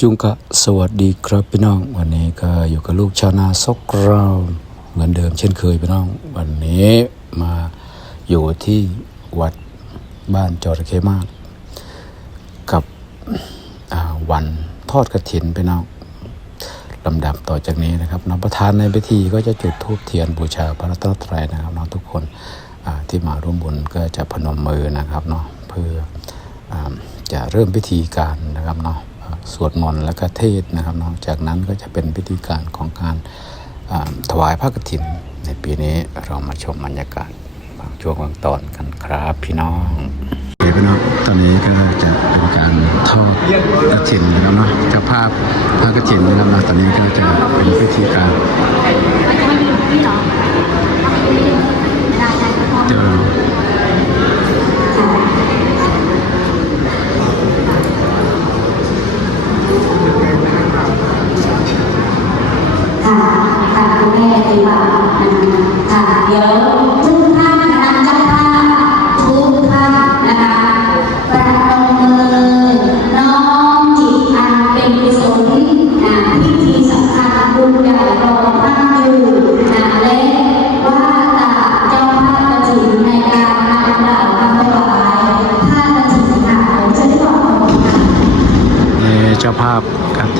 จุงกะสวัสดีครับพี่น้อง วันนี้ก็อยู่กับลูกชาวนาซกเราเหมือนเดิมเช่นเคยพี่น้อง วันนี้มาอยู่ที่วัดบ้านจอระเข้มาก กับวันทอดกระถินพี่น้องลำดับต่อจากนี้นะครับน้องประธานในพิธีก็จะจุดธูปเทียนบูชาพระรัตนตรัยนะครับน้องทุกคนที่มาร่วมบุญก็จะพนมมือนะครับเนาะเพื่ออจะเริ่มพิธีการนะครับเนาะ สวดมนต์แล้วก็เทศน์นะครับเนาะจากนั้นก็จะเป็นพิธีการของการอ่าถวายพระกฐิน ในปีนี้เรามาชมบรรยากาศบางช่วงบางตอนกันครับพี่น้องพี่น้องตอนนี้ก็จะเป็นการทอดกฐินนะครับเนาะเจ้าภาพพระกฐินนะครับเนาะตอนนี้ก็จะเป็นพิธีการเดี๋ยว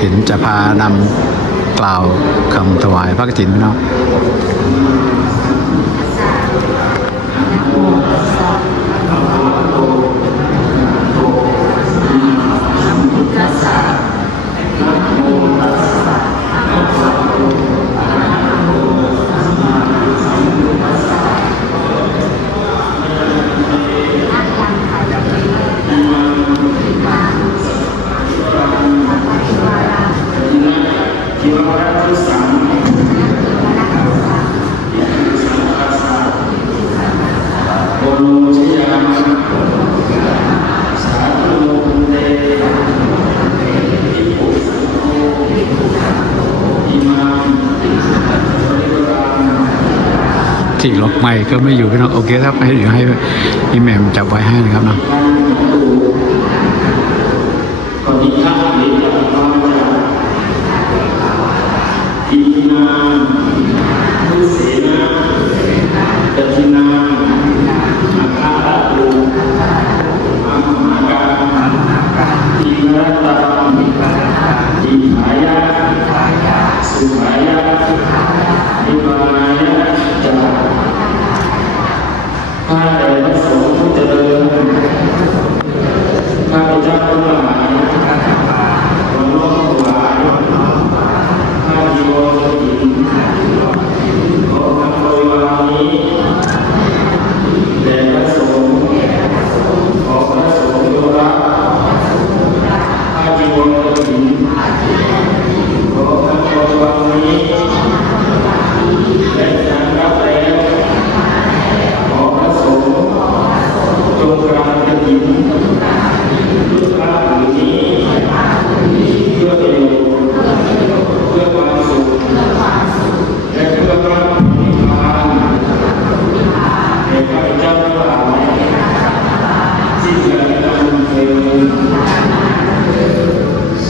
ถินจะพานำกล่าวคำถวายพระกฐินเนาะ ที่ล็อกไม้ก็ไม่อยู่พี่น้องโอเคครับให้เดี๋ยวให้พี่แหม่มจับไว้ให้นะครับเนาะ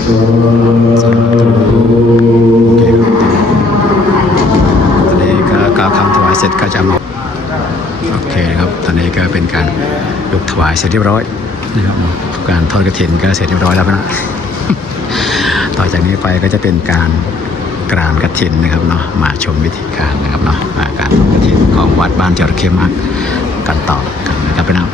ตอนนี้ก็กล่าวคำถวายเสร็จก็จะมาโอเคนะครับ ตอนนี้ก็เป็นการยกถวายเสร็จเรียบร้อยนะครับการทอดกระถินก็เสร็จเรียบร้อยแล้วนะต่อจากนี้ไปก็จะเป็นการกรานกระถินนะครับเนาะมาชมวิธีการนะครับเนาะการทอดกระถินของวัดบ้านจระเข้มากกันต่อกันนะครับพี่น้อง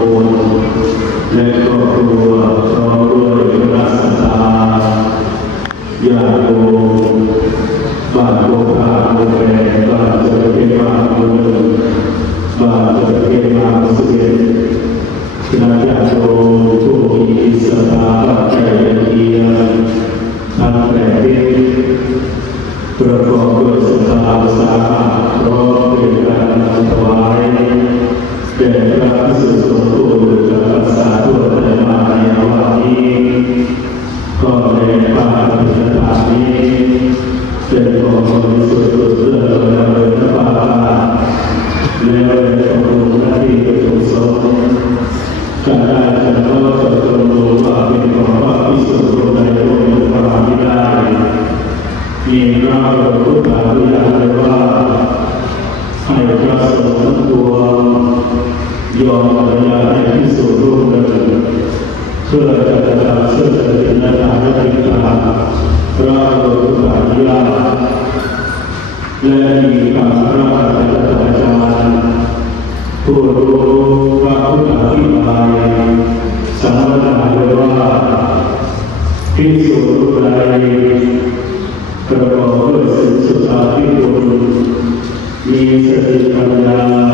บูรณ์และครอบครัวพร้อมด้วยพระสัตาญาโกบาโกพาโกแปรบาเจเทมาโกนึ่งบาเจเทมาโกสิบเอ็ดนาญาโกผู้มีสตาปัจจัยเดียทั้งแปดทิศประกอบด้วยสตาสาพร้อมเป็นการถวาย Bem, a พื่อจะกระทำซึ่งสตินาทานและติตามพระบรมราชญาและมีความพระราชอาจารย์ผู้รู้พระพุทธอธิบายสัมมนาไว้ว่าพิสูจน์ใดประกอบด้วยสิ่งสุภาพิคุณมีสติปัญญา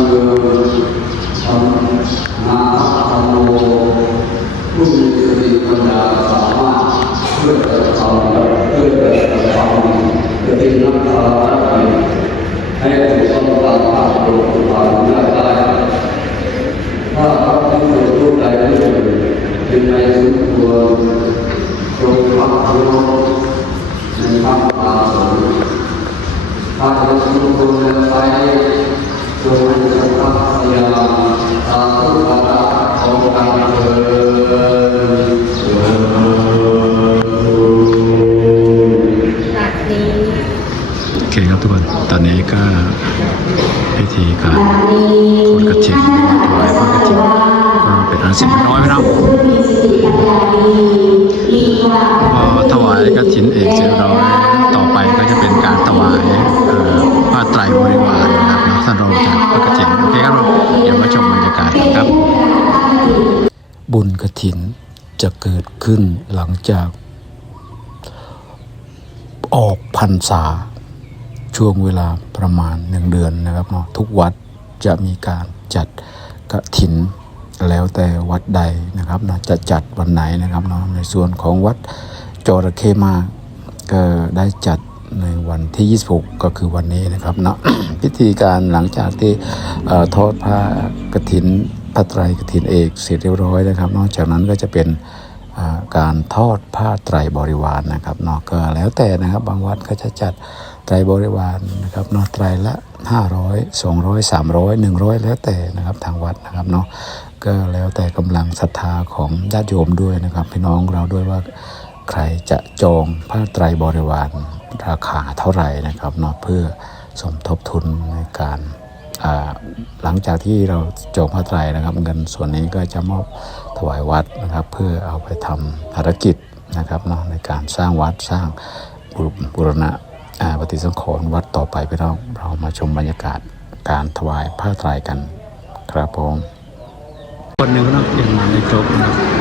พระเมืองธรรมาธรรมโมผู้มีสติปัญญาสามารถเพื่อจะทำเพื่อจะทำจะเป็นนักการให้ถูกต้องตามพระบรมราชญาได้ถ้าพระผู้ทรงรู้ใดรู้หนึ่งเป็นในสมควรทรงพักเคารพในพระปาสงฆ์ถ้าจะสมควรแล้วไป ถวายกฐินเอกเสร็จเรียบร้อยต่อไปก็จะเป็นการถวายเอ่อผ้าไตรบริวารนะครับเนะท่านรองจากพระกฐินโอเคครับเดี๋ยวมาชมบรรยากาศครับ บุญกฐินจะเกิดขึ้นหลังจาก ออกพรรษา ช่วงเวลาประมาณหนึ่งเดือนนะครับเนาะทุกวัดจะมีการจัดกฐิน แล้วแต่วัดใดนะครับเนาะจะจัดวันไหนนะครับเนาะในส่วนของวัดจระเข้มาก็ได้จัดในวันที่ 26 ก็คือวันนี้นะครับเนาะพิธีการหลังจากที่ทอดผ้ากฐินพระไตรกฐินเอกเสร็จเรียบร้อยนะครับ นอกจากนั้นก็จะเป็นการทอดผ้าไตรบริวารนะครับเนาะก็แล้วแต่นะครับบางวัดก็จะจัดไตรบริวารนะครับเนาะไตรละ 500 200 300 100 แล้วแต่นะครับทางวัดนะครับเนาะก็แล้วแต่กำลังศรัทธาของญาติโยมด้วยนะครับ พี่น้องเราด้วยว่าใครจะจองผ้าไตรบริวารราคาเท่าไหร่นะครับเนาะเพื่อสมทบทุนในการหลังจากที่เราจองพระไตรนะครับ เงินส่วนนี้ก็จะมอบถวายวัดนะครับ เพื่อเอาไปทำภารกิจนะครับเนาะในการสร้างวัดสร้างบุรณะ ปฏิสังขรณ์วัดต่อไปพี่น้องเรามาชมบรรยากาศการถวายผ้าไตรกัน ครับผมคนหนึ่งก็ต้องเปลี่ยนมาในจบนะครับ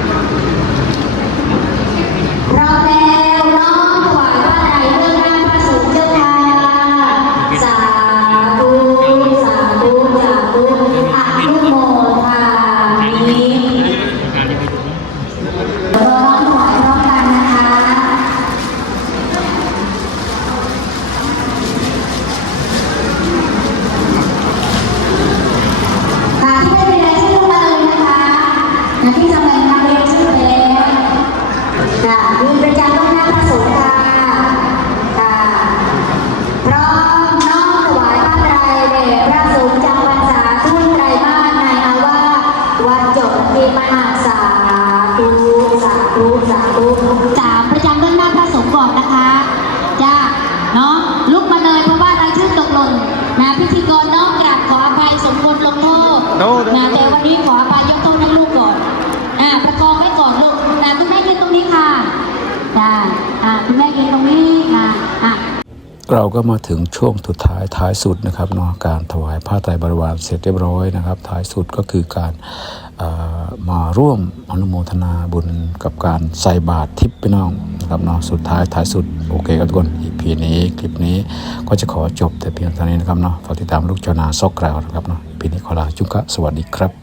เราก็มาถึงช่วงสุดท้ายท้ายสุดนะครับเนาะการถวายผ้าไตรบริวารเสร็จเรียบร้อยนะครับ ท้ายสุดก็คือการมาร่วมอนุโมทนาบุญกับการใส่บาตรทิพย์พี่น้องนะครับเนาะสุดท้ายท้ายสุดโอเคครับทุกคนอีพีนี้คลิปนี้ก็จะขอจบแต่เพียงเท่านี้นะครับเนาะฝากติดตามลูกเจ้านาซอกกราวนะครับเนาะปีนี้ขอลาจุกะสวัสดีครับ